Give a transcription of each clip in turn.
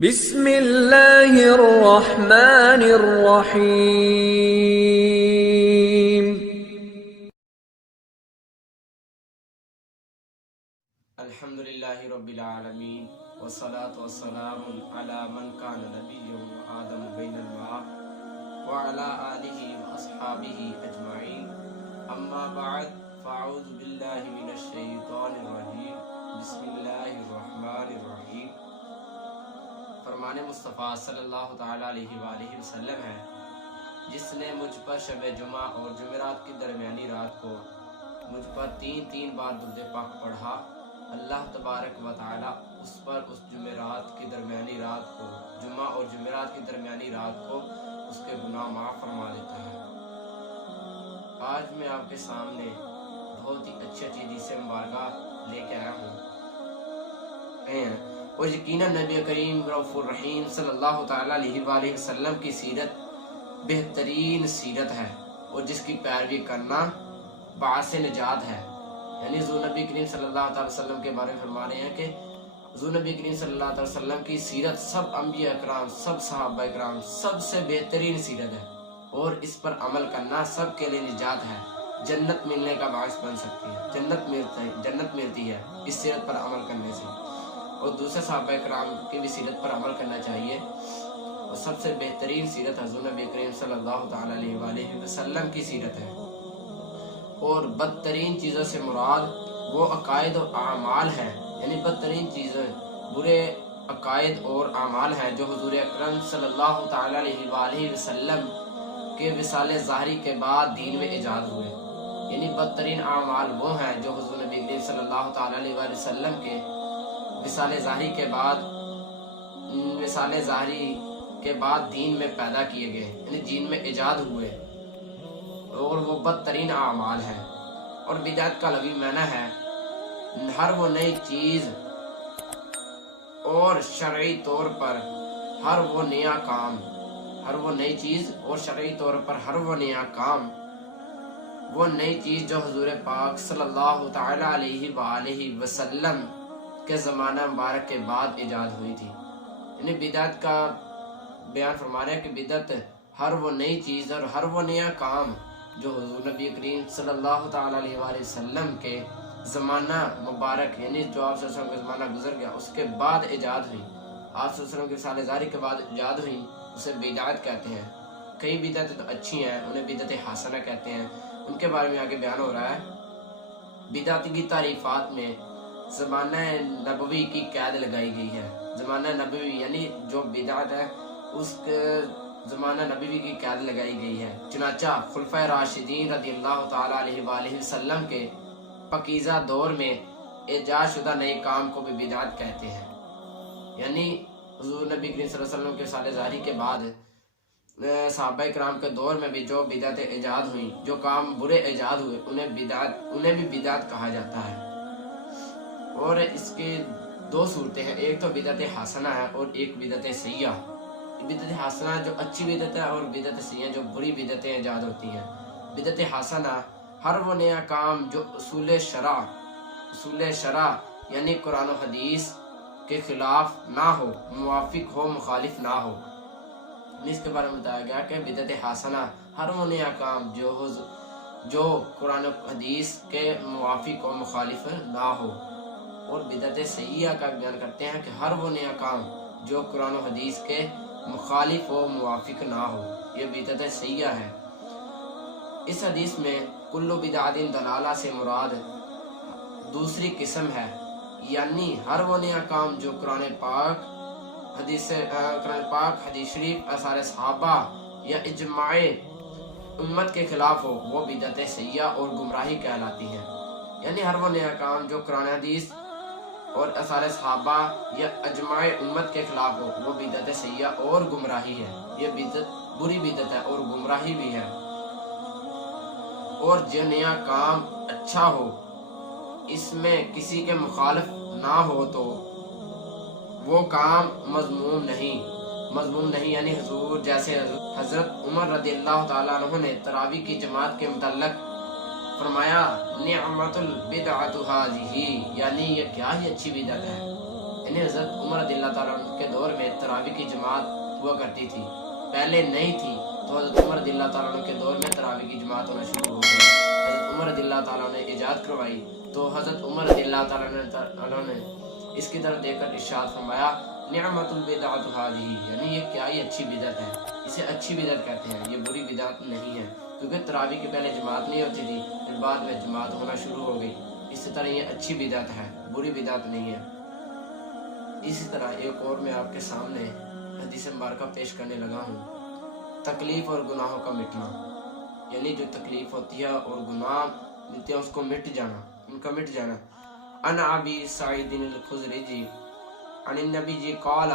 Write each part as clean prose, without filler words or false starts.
بسم اللہ الرحمن الرحیم۔ الحمدللہ رب العالمین والصلاة والسلام علی من کان نبی آدم بین الماء وعلی آلہ واصحابہ اجمعین، اما بعد فاعوذ باللہ من الشیطان الرجیم، بسم اللہ الرحمن الرحیم۔ فرمان مصطفیٰ صلی اللہ تعالیٰ علیہ وآلہ وسلم ہے، جس نے مجھ پر شب جمعہ اور جمعرات کی درمیانی رات کو مجھ پر تین بار درود پاک پڑھا، اللہ تبارک و تعالیٰ اس پر اس جمعرات کی درمیانی رات کو جمعہ اور جمعرات کی درمیانی رات کو اس کے گناہ معاف فرما دیتا ہے۔ آج میں آپ کے سامنے بہت ہی اچھی حدیث مبارکہ لے کے آیا ہوں، اور یقیناً نبی کریم رؤوف الرحیم صلی اللہ تعالیٰ علیہ وآلہ وسلم کی سیرت بہترین سیرت ہے، اور جس کی پیروی کرنا باعث نجات ہے۔ یعنی حضور نبی کریم صلی اللہ تعالی وسلم کے بارے میں فرما رہے ہیں کہ حضور نبی کریم صلی اللہ تعالی وسلم کی سیرت سب انبیاء اکرام، سب صحابہ اکرام، سب سے بہترین سیرت ہے، اور اس پر عمل کرنا سب کے لیے نجات ہے، جنت ملنے کا باعث بن سکتی ہے، جنت ملتی ہے اس سیرت پر عمل کرنے سے، اور دوسرے صحابہ اکرام کی بھی سیرت پر عمل کرنا چاہیے۔ اور سب سے بہترین سیرت حضور نبی کریم صلی اللہ تعالی علیہ وآلہ وسلم کی سیرت ہے۔ اور بدترین چیزوں سے مراد وہ عقائد و اعمال ہیں، یعنی بدترین چیزیں برے عقائد اور اعمال ہیں جو حضور اکرم صلی اللہ تعالی علیہ وآلہ وسلم کے وصال ظاہری کے بعد دین میں ایجاد ہوئے۔ یعنی بدترین اعمال وہ ہیں جو حضور نبی کریم صلی اللہ تعالی علیہ وآلہ وسلم کے وصال ظاہری کے بعد دین میں پیدا کیے گئے، یعنی دین میں ایجاد ہوئے، اور وہ بدترین اعمال ہیں۔ اور بدعت کا لغوی معنی ہے ہر وہ نئی چیز اور شرعی طور پر ہر وہ نیا کام، وہ نئی چیز جو حضور پاک صلی اللہ تعالی علیہ وآلہ وسلم کے زمانہ مبارک کے بعد ایجاد ہوئی تھی۔ یعنی بدعت کا بیان فرما رہے ہیں کہ بدعت ہر وہ نئی چیز اور ہر وہ نیا کام جو حضور نبی کریم صلی اللہ تعالی علیہ وآلہ وسلم کے زمانہ مبارک، یعنی جو آپ صلی اللہ علیہ وسلم کا زمانہ گزر گیا اس کے بعد ایجاد ہوئی، آپ صلی اللہ علیہ وسلم کے وصال ظاہری کے بعد ایجاد ہوئی، اسے بدعت کہتے ہیں۔ کئی بدعتیں تو اچھی ہیں، انہیں بدعت حسنہ کہتے ہیں، ان کے بارے میں آگے بیان ہو رہا ہے۔ بدعت کی تعریفات میں زمانہ نبوی کی قید لگائی گئی ہے۔ زمانہ نبوی یعنی جو بدعت ہے اس کے زمانہ نبوی کی قید لگائی گئی ہے، چنانچہ خلفائے راشدین رضی اللہ تعالی علیہ وآلہ وسلم کے پاکیزہ دور میں ایجاد شدہ نئے کام کو بھی بدعت کہتے ہیں۔ یعنی حضور نبی کریم صلی اللہ علیہ وسلم کے وصال ظاہری کے بعد صحابہ کرام کے دور میں بھی جو بدعتیں ایجاد ہوئیں، جو کام برے ایجاد ہوئے، انہیں بھی بدعت کہا جاتا ہے۔ اور اس کے دو صورتیں ہیں، ایک تو بدعت حسنہ ہے اور ایک بدعت سیئہ۔ بدعت حسنہ جو اچھی بدعت ہے، اور بدعت سیئہ جو بری بدعتیں ایجاد ہوتی ہیں۔ بدعت حسنہ ہر وہ نیا کام جو اصول شرع یعنی قرآن و حدیث کے خلاف نہ ہو، موافق ہو، مخالف نہ ہو۔ اس کے بارے میں بتایا گیا کہ بدعت حسنہ ہر وہ نیا کام جو قرآن و حدیث کے موافق و مخالف نہ ہو، اور بدعت سیئہ کا بیان کرتے ہیں کہ ہر وہ نیا کام جو قرآن و حدیث کے مخالف و موافق نہ ہو، یہ بدعت سیئہ ہے۔ اس حدیث میں کل بدعت ضلالہ سے مراد دوسری قسم ہے، یعنی ہر وہ نیا کام جو قرآن پاک، حدیث شریف، آثار صحابہ یا اجماع امت کے خلاف ہو، وہ بدعت سیئہ اور گمراہی کہلاتی ہے۔ یعنی ہر وہ نیا کام جو قرآن حدیث اور آثار صحابہ یا اجماع امت کے خلاف ہو، وہ بدعت سیئہ اور گمراہی ہے۔ یہ بدعت بری بدعت ہے اور گمراہی بھی ہے۔ اور جو نیا کام اچھا ہو، اس میں کسی کے مخالف نہ ہو، تو وہ کام مذموم نہیں، یعنی حضور جیسے حضرت عمر رضی اللہ تعالیٰ عنہ نے تراویح کی جماعت کے متعلق فرمایا نعمت البدعۃ ھذہ، یعنی یہ کیا ہی اچھی بدعت ہے، یعنی حضرت عمر رضی اللہ تعالیٰ عنہ کے دور میں تراویح کی جماعت ہوا کرتی تھی، پہلے نہیں تھی، تو حضرت عمر رضی اللہ تعالیٰ عنہ کے دور میں تراویح کی جماعت ہونا شروع ہو گئی۔ حضرت عمر رضی اللہ تعالیٰ نے ایجاد کروائی، تو حضرت عمر رضی اللہ تعالیٰ نے اس کی طرف دیکھ کر ارشاد فرمایا نعمت البدعۃ ھذہ، یعنی یہ کیا ہی اچھی بدعت ہے، اسے اچھی بدعت کہتے ہیں، یہ بری بدعت نہیں ہے، کیونکہ تراویح کی پہلے جماعت نہیں ہوتی تھی، پھر بعد میں جماعت ہونا شروع ہو گئی، اسی طرح یہ اچھی بدعت ہے، بری بدعت نہیں ہے۔ اسی طرح ایک اور میں آپ کے سامنے حدیث مبارکہ پیش کرنے لگا ہوں، تکلیف اور گناہوں کا مٹنا، یعنی جو تکلیف ہوتی ہے اور گناہ ملتے ہیں اس کو مٹ جانا، ان کا مٹ جانا۔ عن ابی سعید الخدری عن النبی جی قال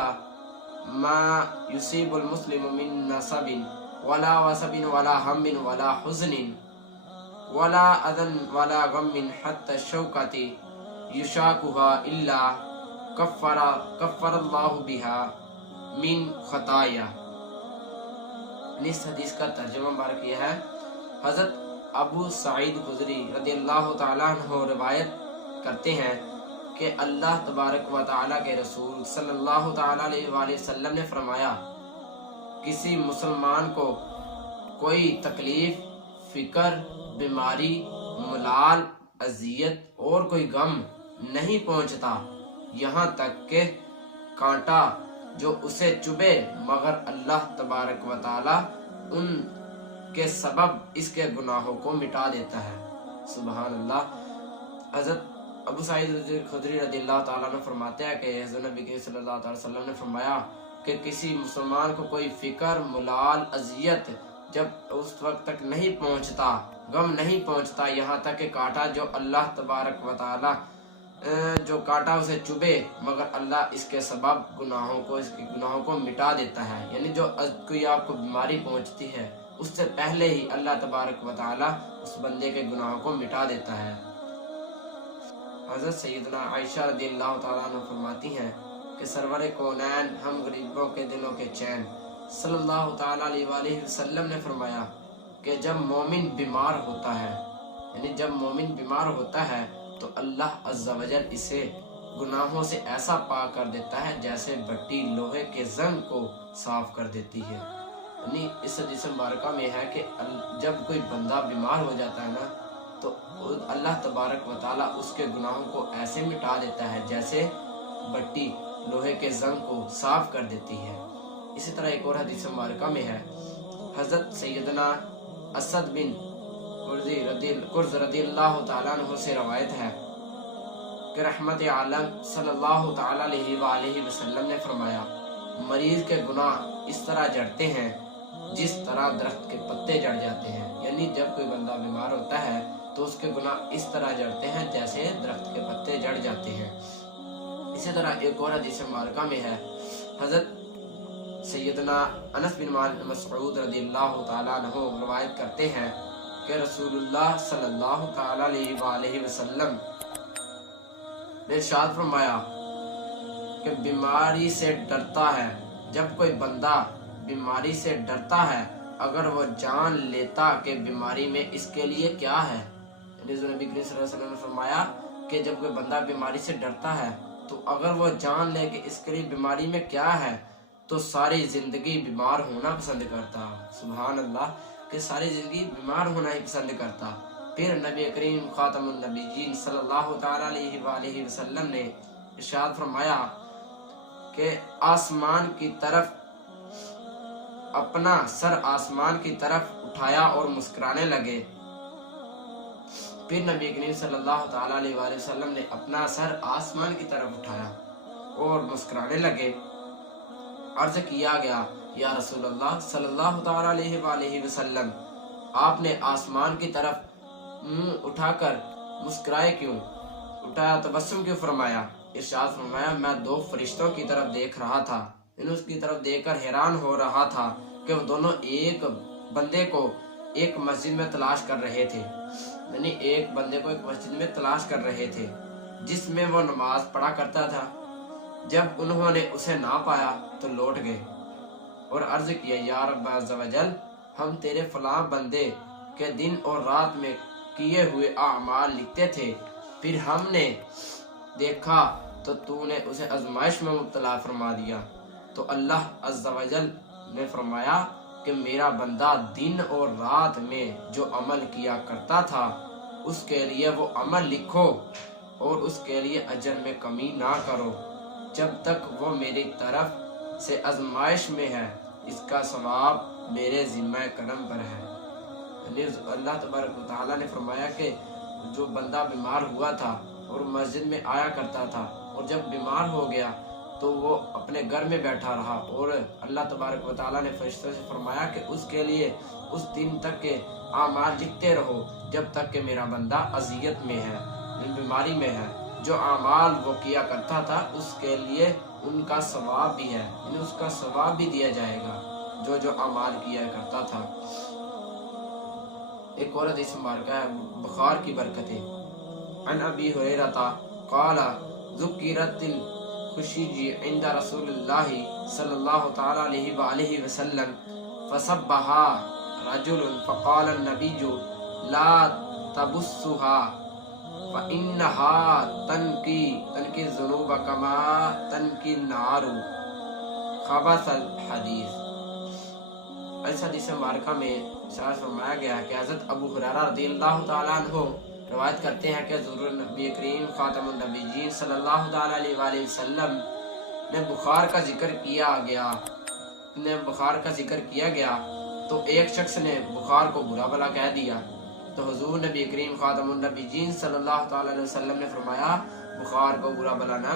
ما یصیب المسلم من نصب ولا وصب ولا ہم ولا حزن ولا اذن ولا غم حتى الشوکۃ یشاکها الا کفر اللہ بها من خطایا۔ اس حدیث کا ترجمہ مبارک یہ ہے، حضرت ابو سعید خدری رضی اللہ تعالیٰ عنہ روایت کرتے ہیں کہ اللہ تبارک و تعالیٰ کے رسول صلی اللہ تعالیٰ علیہ وآلہ وسلم نے فرمایا، کسی مسلمان کو کوئی تکلیف، فکر، بیماری، ملال، اذیت اور کوئی غم نہیں پہنچتا یہاں تک کہ کانٹا جو اسے چبھے، مگر اللہ تبارک و تعالیٰ ان کے سبب اس کے گناہوں کو مٹا دیتا ہے۔ سبحان اللہ۔ حضرت ابو سعید خدری رضی اللہ تعالیٰ عنہ فرماتے ہیں کہ حضرت نبی صلی اللہ علیہ وسلم نے فرمایا کہ کسی مسلمان کو کوئی فکر، ملال، اذیت جب اس وقت تک نہیں پہنچتا، غم نہیں پہنچتا یہاں تک کہ کانٹا جو اللہ تبارک و تعالیٰ جو کانٹا اسے چبھے، مگر اللہ اس کے سبب اس کے گناہوں کو مٹا دیتا ہے۔ یعنی جو کوئی آپ کو بیماری پہنچتی ہے اس سے پہلے ہی اللہ تبارک و تعالیٰ اس بندے کے گناہوں کو مٹا دیتا ہے۔ حضرت سیدنا عائشہ رضی اللہ تعالیٰ عنہ فرماتی ہیں کہ سرور کونین، ہم غریبوں کے دلوں کے چین، صلی اللہ تعالیٰ علیہ وآلہ وسلم نے فرمایا کہ جب مومن بیمار ہوتا ہے، یعنی جب مومن بیمار ہوتا ہے تو اللہ عز و جل اسے گناہوں سے ایسا پاک کر دیتا ہے جیسے بٹی لوہے کے زنگ کو صاف کر دیتی ہے۔ یعنی اس حدیث مبارکہ میں ہے کہ جب کوئی بندہ بیمار ہو جاتا ہے نا تو اللہ تبارک و تعالیٰ اس کے گناہوں کو ایسے مٹا دیتا ہے جیسے بٹی لوہے کے زنگ کو صاف کر دیتی ہے۔ اسی طرح ایک اور حدیث مبارکہ میں ہے، حضرت سیدنا اسد بن قرظ رضی اللہ تعالیٰ عنہ سے روایت ہے کہ رحمت عالم صلی اللہ تعالیٰ علیہ وآلہ وسلم نے فرمایا، مریض کے گناہ اس طرح جڑتے ہیں جس طرح درخت کے پتے جڑ جاتے ہیں۔ یعنی جب کوئی بندہ بیمار ہوتا ہے تو اس کے گناہ اس طرح جڑتے ہیں جیسے درخت کے پتے جڑ جاتے ہیں۔ اسی طرح ایک اور حدیث مبارکہ میں ہے، حضرت سیدنا انس بن مسعود رضی اللہ تعالیٰ عنہ روایت کرتے ہیں کہ رسول اللہ صلی اللہ تعالیٰ علیہ وآلہ وسلم نے ارشاد فرمایا کہ بیماری سے ڈرتا ہے، جب کوئی بندہ بیماری سے ڈرتا ہے، اگر وہ جان لیتا کہ بیماری میں اس کے لیے کیا ہے، نبی کریم صلی اللہ علیہ وسلم نے فرمایا کہ جب کوئی بندہ بیماری سے ڈرتا ہے تو اگر وہ جان لے کہ اس کے لیے بیماری میں کیا ہے تو ساری زندگی بیمار ہونا پسند کرتا۔ سبحان اللہ، کہ ساری زندگی بیمار ہونا ہی پسند کرتا۔ پھر نبی کریم خاتم النبیین صلی اللہ تعالیٰ علیہ وآلہ وسلم نے ارشاد فرمایا کہ آسمان کی طرف اپنا سر آسمان کی طرف اٹھایا اور مسکرانے لگے۔ پھر نبی کریم صلی اللہ تعالیٰ علیہ وآلہ وسلم نے اپنا سر آسمان کی طرف اٹھایا اور مسکرانے لگے۔ عرض کیا گیا، یا رسول اللہ صلی اللہ تعالیٰ علیہ وآلہ وسلم، آپ نے آسمان کی طرف منہ اٹھا کر مسکرائے کیوں، اٹھایا تبسم کیوں فرمایا؟ ارشاد فرمایا، میں دو فرشتوں کی طرف دیکھ رہا تھا، اس کی طرف دیکھ کر حیران ہو رہا تھا کہ وہ دونوں ایک بندے کو ایک مسجد میں تلاش کر رہے تھے، یعنی ایک بندے کو ایک مسجد میں تلاش کر رہے تھے جس میں وہ نماز پڑھا کرتا تھا۔ جب انہوں نے اسے نہ پایا تو لوٹ گئے اور عرض کیا، یا رب عز و جل، ہم تیرے فلاں بندے کے دن اور رات میں کیے ہوئے اعمال لکھتے تھے، پھر ہم نے دیکھا تو تو نے اسے آزمائش میں مبتلا فرما دیا۔ تو اللہ عز و جل نے فرمایا کہ میرا بندہ دن اور رات میں جو عمل کیا کرتا تھا اس کے لیے وہ عمل لکھو اور اس کے لیے اجر میں کمی نہ کرو جب تک وہ میری طرف سے آزمائش میں ہے، اس کا ثواب میرے ذمہ کرم پر ہے۔ یعنی اللہ تبارک و تعالیٰ نے فرمایا کہ جو بندہ بیمار ہوا تھا اور مسجد میں آیا کرتا تھا اور جب بیمار ہو گیا تو وہ اپنے گھر میں بیٹھا رہا، اور اللہ تبارک و تعالیٰ نے فرشتوں سے فرمایا کہ اس کے لیے اس دن تک کے اعمال لکھتے رہو جب تک کہ میرا بندہ اذیت میں ہے، بیماری میں ہے۔ جو اعمال وہ کیا کرتا تھا اس کے لیے ان کا ثواب بھی ہے، یعنی اس کا ثواب بھی دیا جائے گا جو اعمال کیا کرتا تھا۔ ایک اور حدیث مبارکہ ہے بخار کی برکتیں۔ عن ابی ہریرہ قال ذکرت الخشیج عند رسول اللہ صلی اللہ تعالی علیہ وآلہ وسلم فصبہا رجل فقال النبی لا تبصها فإنها تنقی الذنوب کما تنقی النار خبث الحدیث۔ اس حدیث مبارکہ میں ارشاد فرمایا گیا کہ حضرت ابو ہریرہ رضی اللہ تعالیٰ عنہ روایت کرتے ہیں کہ حضور نبی کریم خاتم النبیین صلی اللہ تعالیٰ علیہ وآلہ وسلم نے بخار کا ذکر کیا گیا تو ایک شخص نے بخار کو برا بھلا کہہ دیا، تو حضور نبی کریم خاتم النبیین صلی اللہ تعالیٰ علیہ وسلم نے فرمایا بخار کو برا بھلا نہ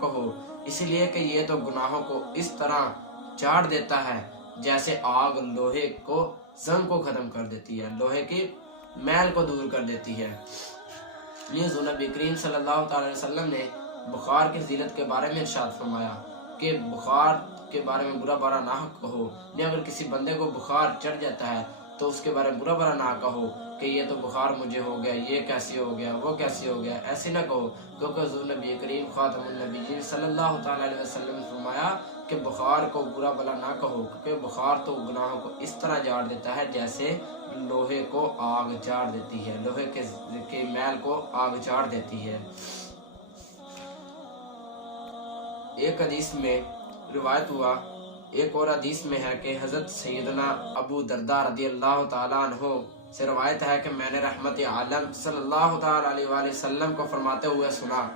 کہو، اس لیے کہ یہ تو گناہوں کو اس طرح چاڑ دیتا ہے جیسے آگ لوہے کو زنگ کو ختم کر دیتی ہے، لوہے کی میل کو دور کر دیتی ہے۔ حضور نبی کریم صلی اللہ تعالی علیہ وسلم نے بخار کی فضیلت کے بارے میں ارشاد فرمایا کہ بخار کے بارے میں برا بھلا نہ کہو، نہیں اگر کسی بندے کو بخار چڑھ جاتا ہے تو اس کے بارے میں برا بھلا نہ کہو کہ یہ تو بخار مجھے ہو گیا، یہ کیسے ہو گیا، وہ کیسے ہو گیا، ایسے نہ کہو، کیونکہ حضور نبی کریم خاتم النبیین صلی اللہ تعالی علیہ وسلم نے فرمایا کہ بخار کو برا بھلا نہ کہو، کیونکہ بخار تو گناہوں کو اس طرح جاڑ دیتا ہے جیسے لوہے کو آگ چاڑ دیتی ہے، لوہے کے میل کو آگ چاڑ دیتی ہے۔ ایک حدیث میں روایت ہوا، ایک اور حدیث میں ہے کہ حضرت سیدنا ابو درداء رضی اللہ تعالیٰ عنہ سے روایت ہے کہ میں نے رحمت عالم صلی اللہ تعالیٰ علیہ وآلہ وسلم کو فرماتے ہوئے سنا،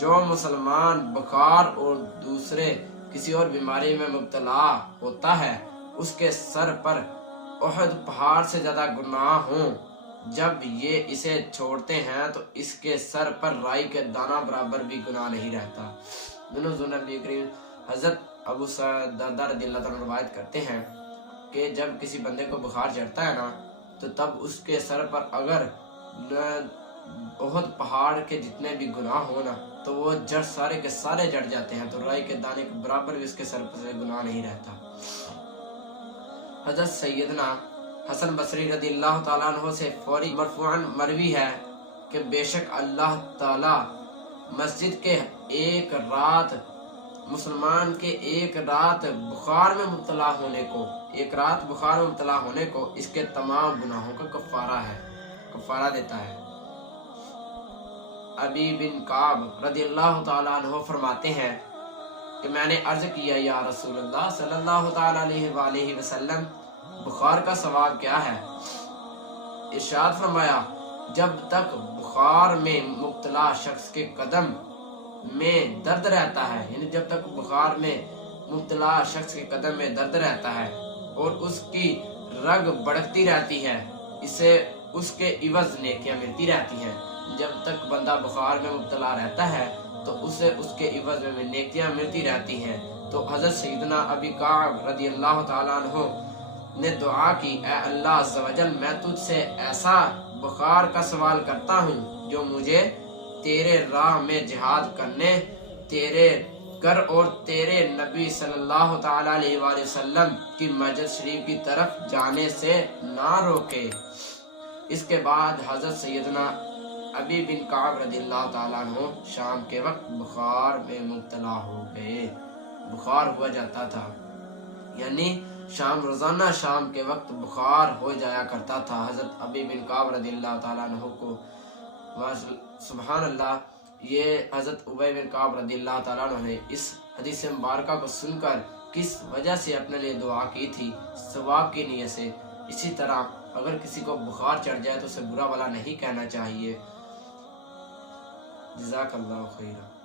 جو مسلمان بخار اور دوسرے کسی اور بیماری میں مبتلا ہوتا ہے اس کے سر پر احد پہاڑ سے زیادہ گناہ ہوں، جب یہ اسے چھوڑتے ہیں تو اس کے سر پر رائی کے دانہ برابر بھی گناہ نہیں رہتا۔ دونوں نبی کریم حضرت ابو درداء رضی اللہ عنہ روایت کرتے ہیں کہ جب کسی بندے کو بخار چڑھتا ہے نا تو تب اس کے سر پر اگر احد پہاڑ کے جتنے بھی گناہ ہونا تو وہ جڑ سارے کے سارے جڑ جاتے ہیں، تو رائی کے دانے کے برابر بھی اس کے سر پر گناہ نہیں رہتا۔ حضرت سیدنا حسن بصری رضی اللہ تعالیٰ عنہ سے فوری مرفوعاً مروی ہے کہ بے شک اللہ تعالیٰ مسجد کے مسلمان کے ایک رات بخار میں مبتلا ہونے کو اس کے تمام گناہوں کا کفارہ دیتا ہے۔ ابی بن کعب رضی اللہ تعالیٰ عنہ فرماتے ہیں کہ میں نے عرض کیا یا رسول اللہ صلی اللہ تعالیٰ علیہ وآلہ وسلم بخار کا ثواب کیا ہے؟ ارشاد فرمایا جب تک بخار میں مبتلا شخص کے قدم میں درد رہتا ہے، یعنی جب تک بخار میں مبتلا شخص کے قدم میں درد رہتا ہے اور اس کی رگ بڑھتی رہتی ہے، اسے اس کے عوض نیکیاں ملتی رہتی ہیں۔ جب تک بندہ بخار میں مبتلا رہتا ہے تو اسے اس کے عوض میں نیکیاں ملتی رہتی ہیں۔ تو حضرت سیدنا ابی کعب رضی اللہ تعالیٰ عنہ نے دعا کی، اے اللہ عز و جل میں تجھ سے ایسا بخار کا سوال کرتا ہوں جو مجھے تیرے راہ میں جہاد کرنے، تیرے کر اور تیرے نبی صلی اللہ تعالیٰ علیہ وآلہ وسلم کی مسجد شریف کی طرف جانے سے نہ روکے۔ اس کے بعد حضرت سیدنا ابی بن کعب رضی اللہ تعالیٰ عنہ شام کے وقت بخار میں مبتلا ہو گئے، بخار ہوا جاتا تھا، یعنی روزانہ شام کے وقت بخار ہو جایا کرتا تھا حضرت ابی بن کعب رضی اللہ تعالیٰ عنہ کو۔ سبحان اللہ، یہ حضرت ابی بن کعب رضی اللہ تعالیٰ عنہ نے اس حدیث مبارکہ کو سن کر کس وجہ سے اپنے لیے دعا کی تھی، ثواب کی نیت سے۔ اسی طرح اگر کسی کو بخار چڑھ جائے تو اسے برا بھلا نہیں کہنا چاہیے۔ جزاک اللہ خیرہ۔